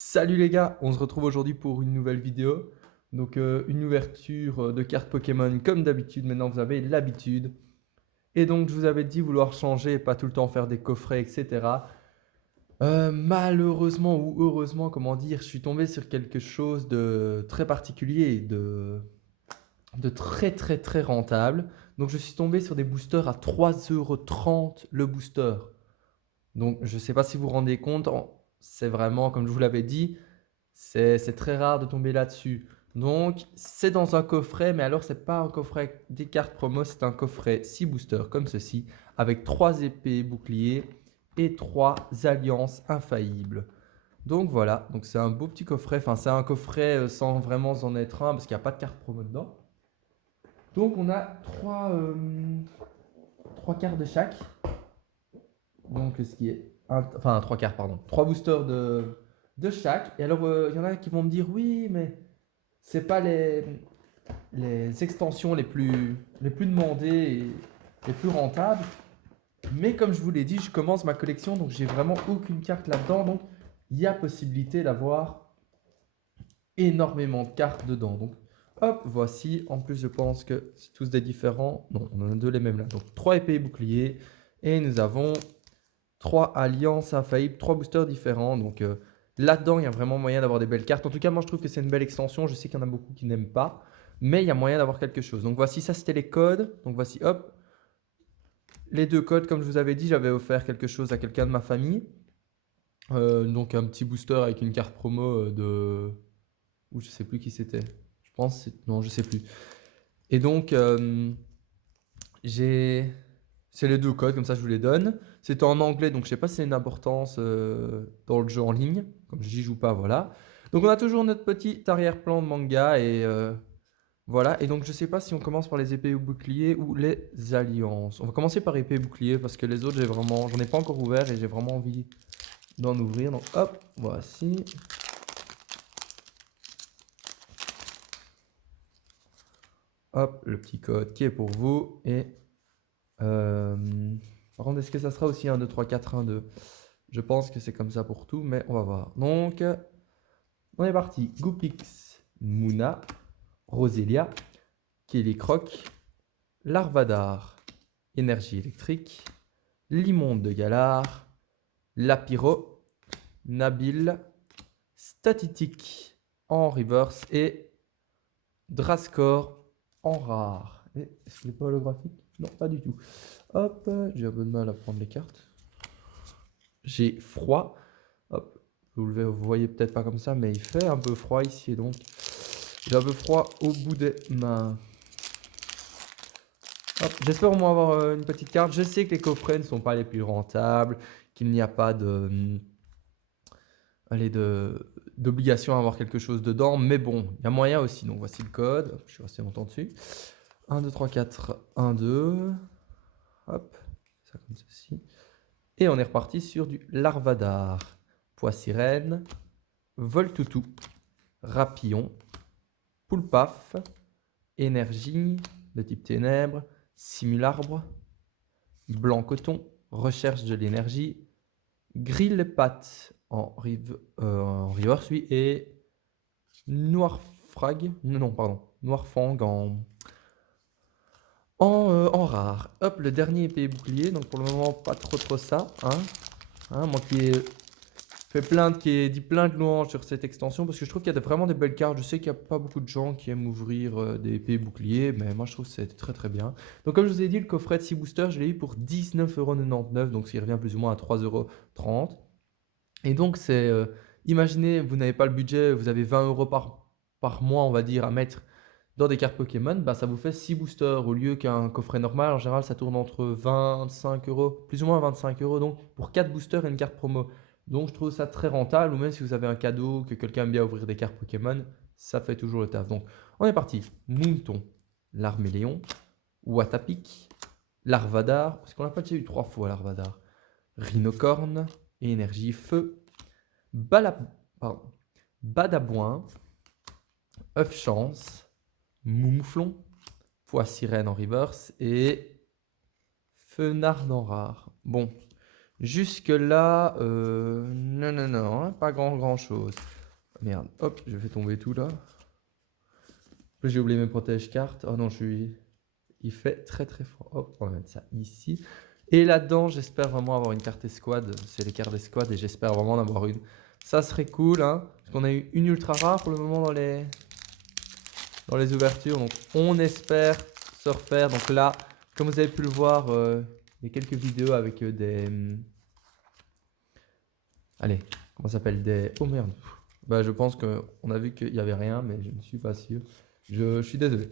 Salut les gars, on se retrouve aujourd'hui pour une nouvelle vidéo. Donc une ouverture de cartes Pokémon comme d'habitude, maintenant vous avez l'habitude. Et donc je vous avais dit vouloir changer et pas tout le temps faire des coffrets, etc. Malheureusement ou heureusement, comment dire, je suis tombé sur quelque chose de très particulier et de très très très rentable. Donc je suis tombé sur des boosters à 3,30 € le booster. Donc je ne sais pas si vous vous rendez compte, c'est vraiment, comme je vous l'avais dit, c'est très rare de tomber là-dessus. Donc, c'est dans un coffret, mais alors c'est pas un coffret avec des cartes promo, c'est un coffret 6 boosters comme ceci, avec 3 épées boucliers et 3 alliances infaillibles. Donc voilà, donc c'est un beau petit coffret, enfin c'est un coffret sans vraiment en être un, parce qu'il n'y a pas de carte promo dedans. Donc on a 3 cartes de chaque, donc ce qui est, enfin 3 cartes, pardon, 3 boosters de chaque. Et alors il y en a qui vont me dire, oui, mais c'est pas les extensions les plus demandées et les plus rentables. Mais comme je vous l'ai dit, je commence ma collection, donc j'ai vraiment aucune carte là-dedans. Donc il y a possibilité d'avoir énormément de cartes dedans. Donc hop, voici. En plus, je pense que c'est tous des différents. Non, on en a deux les mêmes là. Donc 3 épées et boucliers. Et nous avons 3 alliances infaillibles, 3 boosters différents. Donc là-dedans, il y a vraiment moyen d'avoir des belles cartes. En tout cas, moi, je trouve que c'est une belle extension. Je sais qu'il y en a beaucoup qui n'aiment pas. Mais il y a moyen d'avoir quelque chose. Donc voici, ça c'était les codes. Donc voici, hop, les deux codes. Comme je vous avais dit, j'avais offert quelque chose à quelqu'un de ma famille. Donc un petit booster avec une carte promo de... Ou je sais plus qui c'était. Je pense... Non, je sais plus. Et donc, j'ai... C'est les deux codes, comme ça je vous les donne. C'est en anglais, donc je sais pas si c'est une importance dans le jeu en ligne. Comme j'y joue pas, voilà. Donc on a toujours notre petit arrière-plan de manga et voilà. Et donc je sais pas si on commence par les épées ou boucliers ou les alliances. On va commencer par épée et bouclier parce que les autres j'en ai pas encore ouvert et j'ai vraiment envie d'en ouvrir. Donc hop, voici. Hop, le petit code qui est pour vous et euh, par contre, est-ce que ça sera aussi 1, 2, 3, 4, 1, 2? Je pense que c'est comme ça pour tout, mais on va voir. Donc, on est parti. Goopix, Mouna, Roselia, Kellycroc, Larvadar, Énergie électrique, Limonde de Galar, Lapiro, Nabil, Static en reverse et Drascore en rare. Est-ce qu'il n'est pas holographique? Non, pas du tout. Hop, j'ai un peu de mal à prendre les cartes. J'ai froid. Hop, vous le voyez peut-être pas comme ça, mais il fait un peu froid ici. Et donc, j'ai un peu froid au bout des mains. Hop, j'espère au moins avoir une petite carte. Je sais que les coffrets ne sont pas les plus rentables, qu'il n'y a pas allez, d'obligation à avoir quelque chose dedans. Mais bon, il y a moyen aussi. Donc, voici le code. Hop, je suis resté longtemps dessus. 1, 2, 3, 4, 1, 2. Hop, ça comme ceci. Et on est reparti sur du Larvadar. Pois sirène, Voltoutou, Rapillon, Poulpaf, Énergie de type ténèbres, Simularbre, Blanc coton, Recherche de l'énergie, Grille patte en reverse, oui, et Noir frag, non, pardon, Noir fang en rare. Hop, le dernier épée et bouclier, donc pour le moment pas trop ça, hein. Moi qui ai qui dit plein de louanges sur cette extension parce que je trouve qu'il y a vraiment des belles cartes. Je sais qu'il n'y a pas beaucoup de gens qui aiment ouvrir des épées et boucliers, mais moi je trouve que c'est très très bien. Donc comme je vous ai dit, le coffret de 6 boosters, je l'ai eu pour 19,99 €, donc ce qui revient plus ou moins à 3,30 €. Et donc imaginez, vous n'avez pas le budget, vous avez 20 € par mois, on va dire, à mettre dans des cartes Pokémon, bah, ça vous fait 6 boosters au lieu qu'un coffret normal. En général, ça tourne entre 25 €, plus ou moins 25 €, donc pour 4 boosters et une carte promo. Donc je trouve ça très rentable, ou même si vous avez un cadeau, que quelqu'un aime bien ouvrir des cartes Pokémon, ça fait toujours le taf. Donc on est parti. Moonton, Larméléon, Watapic, Larvadar, parce qu'on n'a pas déjà eu 3 fois Larvadar, Rhinocorne, Énergie Feu, pardon, Badabouin, Œuf Chance, Mouflon, Pois sirène en reverse et Fenard en rare. Bon, Jusque là, non, non, non, hein, pas grand chose. Merde, hop, je fais tomber tout là. En plus, j'ai oublié mes protège-cartes. Oh non, il fait très très fort. Hop, on va mettre ça ici. Et là-dedans, j'espère vraiment avoir une carte escouade. C'est les cartes escouade et j'espère vraiment en avoir une. Ça serait cool, hein. Parce qu'on a eu une ultra rare pour le moment dans les ouvertures. Donc, on espère se refaire. Donc là, comme vous avez pu le voir, il y a quelques vidéos avec allez, comment ça s'appelle Oh merde. Bah, je pense qu'on a vu qu'il n'y avait rien, mais je ne suis pas sûr. Je suis désolé.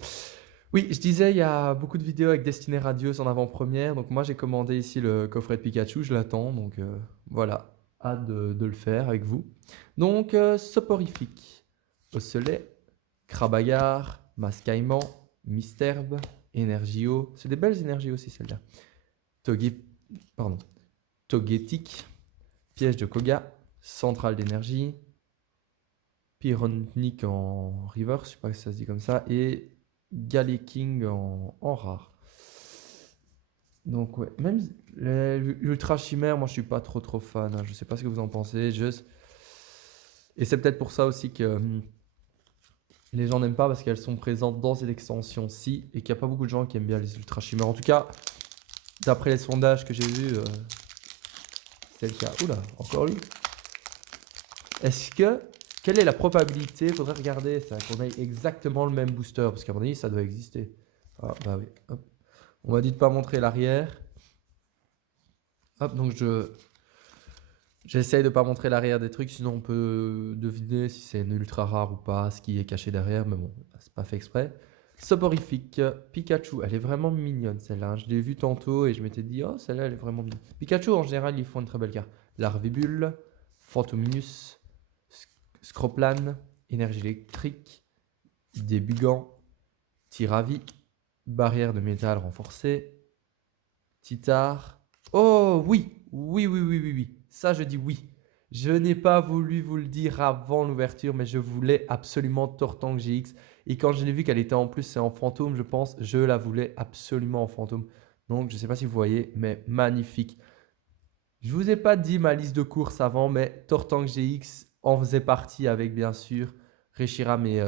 Oui, je disais, il y a beaucoup de vidéos avec Destiné Radios en avant-première. Donc moi, j'ai commandé ici le coffret de Pikachu, je l'attends. Donc voilà, hâte de le faire avec vous. Donc, soporifique, osselet, crabagarre, mascaïment, misterbe, énergio. C'est des belles énergies aussi, celles-là. Pardon. Togetic, piège de Koga, centrale d'énergie, Pyronic en reverse, je sais pas si ça se dit comme ça, et Galeking en rare. Donc ouais, même l'Ultra Chimère, moi je suis pas trop fan, hein. Je sais pas ce que vous en pensez. Et c'est peut-être pour ça aussi que les gens n'aiment pas parce qu'elles sont présentes dans cette extension-ci et qu'il n'y a pas beaucoup de gens qui aiment bien les Ultra Chimères. En tout cas, d'après les sondages que j'ai vus, c'est le cas. Oula, encore lui. Quelle est la probabilité, faudrait regarder ça, qu'on ait exactement le même booster, parce qu'à mon avis, ça doit exister. Ah, bah oui, hop. On m'a dit de pas montrer l'arrière. Hop, donc j'essaye de pas montrer l'arrière des trucs, sinon on peut deviner si c'est une ultra rare ou pas, ce qui est caché derrière, mais bon, c'est pas fait exprès. Soporifique, Pikachu, elle est vraiment mignonne celle-là, hein. Je l'ai vue tantôt et je m'étais dit, oh celle-là elle est vraiment mignonne. Pikachu en général, ils font une très belle carte. Larvibule, Fantominus, Scroplan, énergie électrique, débugant, tir à vie, barrière de métal renforcée, Titar. Oh oui, oui, oui, oui, oui, oui. Ça, je dis oui. Je n'ai pas voulu vous le dire avant l'ouverture, mais je voulais absolument Tortank GX. Et quand je l'ai vu qu'elle était en plus, c'est en fantôme, je pense, je la voulais absolument en fantôme. Donc, je ne sais pas si vous voyez, mais magnifique. Je vous ai pas dit ma liste de courses avant, mais Tortank GX en faisait partie avec, bien sûr, Reshiram et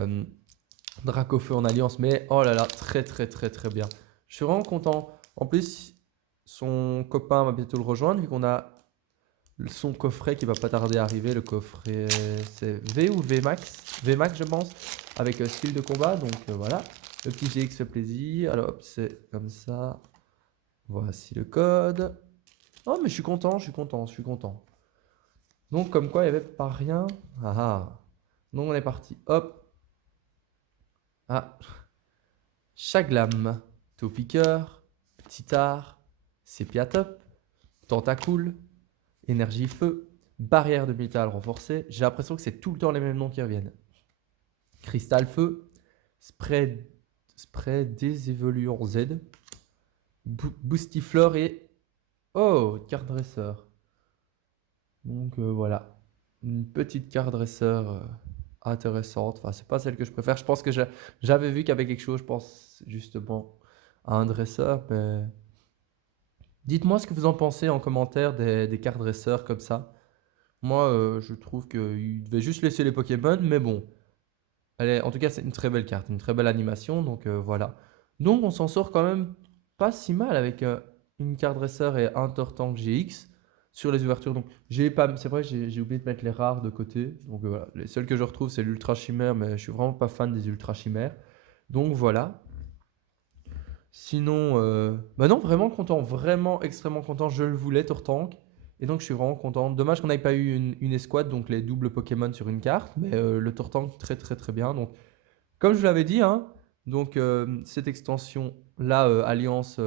Dracofeu en alliance. Mais oh là là, très, très, très, très bien. Je suis vraiment content. En plus, son copain va bientôt le rejoindre, vu qu'on a son coffret qui va pas tarder à arriver. Le coffret, c'est V ou VMAX? VMAX, je pense, avec style de combat. Donc voilà, le petit GX fait plaisir. Alors hop, c'est comme ça. Voici le code. Oh, mais je suis content, je suis content, je suis content. Donc, comme quoi, il n'y avait pas rien. Ah ah. Donc, on est parti. Hop. Ah. Chaglam. Topiqueur. Titar. Sépiatop. Tentacool. Énergie feu. Barrière de métal renforcée. J'ai l'impression que c'est tout le temps les mêmes noms qui reviennent. Cristal feu. Spray désévoluant Z. Boostifleur et... Oh, carte dresseur. Donc voilà, une petite carte dresseur intéressante. Enfin, c'est pas celle que je préfère. Je pense que j'avais vu qu'il y avait quelque chose, je pense justement à un dresseur. Mais dites-moi ce que vous en pensez en commentaire des cartes dresseurs comme ça. Moi, je trouve qu'il devait juste laisser les Pokémon, mais bon. En tout cas, c'est une très belle carte, une très belle animation. Donc voilà. Donc on s'en sort quand même pas si mal avec une carte dresseur et un Tortank GX sur les ouvertures. Donc c'est vrai, j'ai oublié de mettre les rares de côté. Donc voilà, les seuls que je retrouve, c'est l'Ultra Chimère, mais je suis vraiment pas fan des Ultra Chimères. Donc voilà. Sinon, bah non, vraiment content, vraiment extrêmement content. Je le voulais, Tortank. Et donc je suis vraiment content. Dommage qu'on n'ait pas eu une escouade, donc les doubles Pokémon sur une carte. Mais le Tortank, très très très bien. Donc comme je vous l'avais dit, hein, donc cette extension-là, Alliance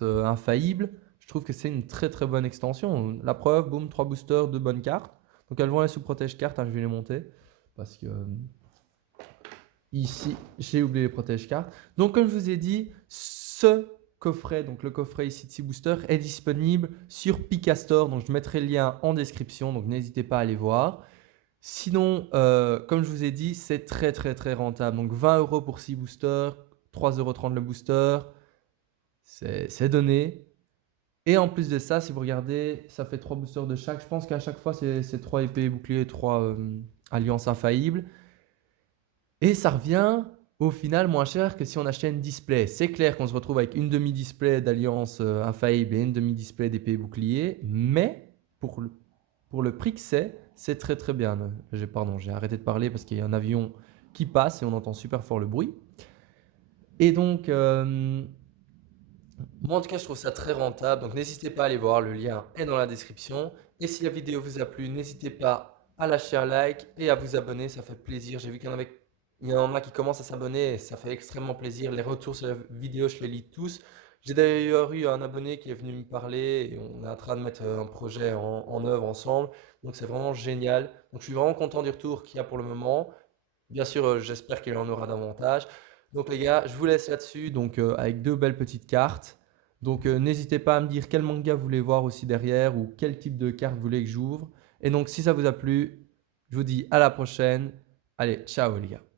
Infaillible, je trouve que c'est une très très bonne extension. La preuve, boum, 3 boosters, 2 bonnes cartes. Donc elles vont aller sous protège cartes, hein, je vais les monter. Parce que ici, j'ai oublié les protège cartes. Donc comme je vous ai dit, ce coffret, donc le coffret ici de 6 boosters, est disponible sur Picastore. Donc je mettrai le lien en description, donc n'hésitez pas à aller voir. Sinon, comme je vous ai dit, c'est très très très rentable. Donc 20 € pour 6 boosters, 3,30 € le booster, c'est donné. Et en plus de ça, si vous regardez, ça fait 3 boosters de chaque. Je pense qu'à chaque fois, c'est 3 épées boucliers, 3 alliances infaillibles. Et ça revient au final moins cher que si on achetait une display. C'est clair qu'on se retrouve avec une demi-display d'alliance infaillible et une demi-display d'épée bouclier, mais pour le prix que c'est très très bien. Pardon, j'ai arrêté de parler parce qu'il y a un avion qui passe et on entend super fort le bruit. Et donc, moi en tout cas, je trouve ça très rentable. Donc, n'hésitez pas à aller voir, le lien est dans la description. Et si la vidéo vous a plu, n'hésitez pas à lâcher un like et à vous abonner, ça fait plaisir. J'ai vu il y en a qui commencent à s'abonner et ça fait extrêmement plaisir. Les retours sur la vidéo, je les lis tous. J'ai d'ailleurs eu un abonné qui est venu me parler et on est en train de mettre un projet en œuvre ensemble. Donc, c'est vraiment génial. Donc, je suis vraiment content du retour qu'il y a pour le moment. Bien sûr, j'espère qu'il y en aura davantage. Donc les gars, je vous laisse là-dessus, donc avec deux belles petites cartes. Donc n'hésitez pas à me dire quel manga vous voulez voir aussi derrière ou quel type de carte vous voulez que j'ouvre. Et donc si ça vous a plu, je vous dis à la prochaine. Allez, ciao les gars.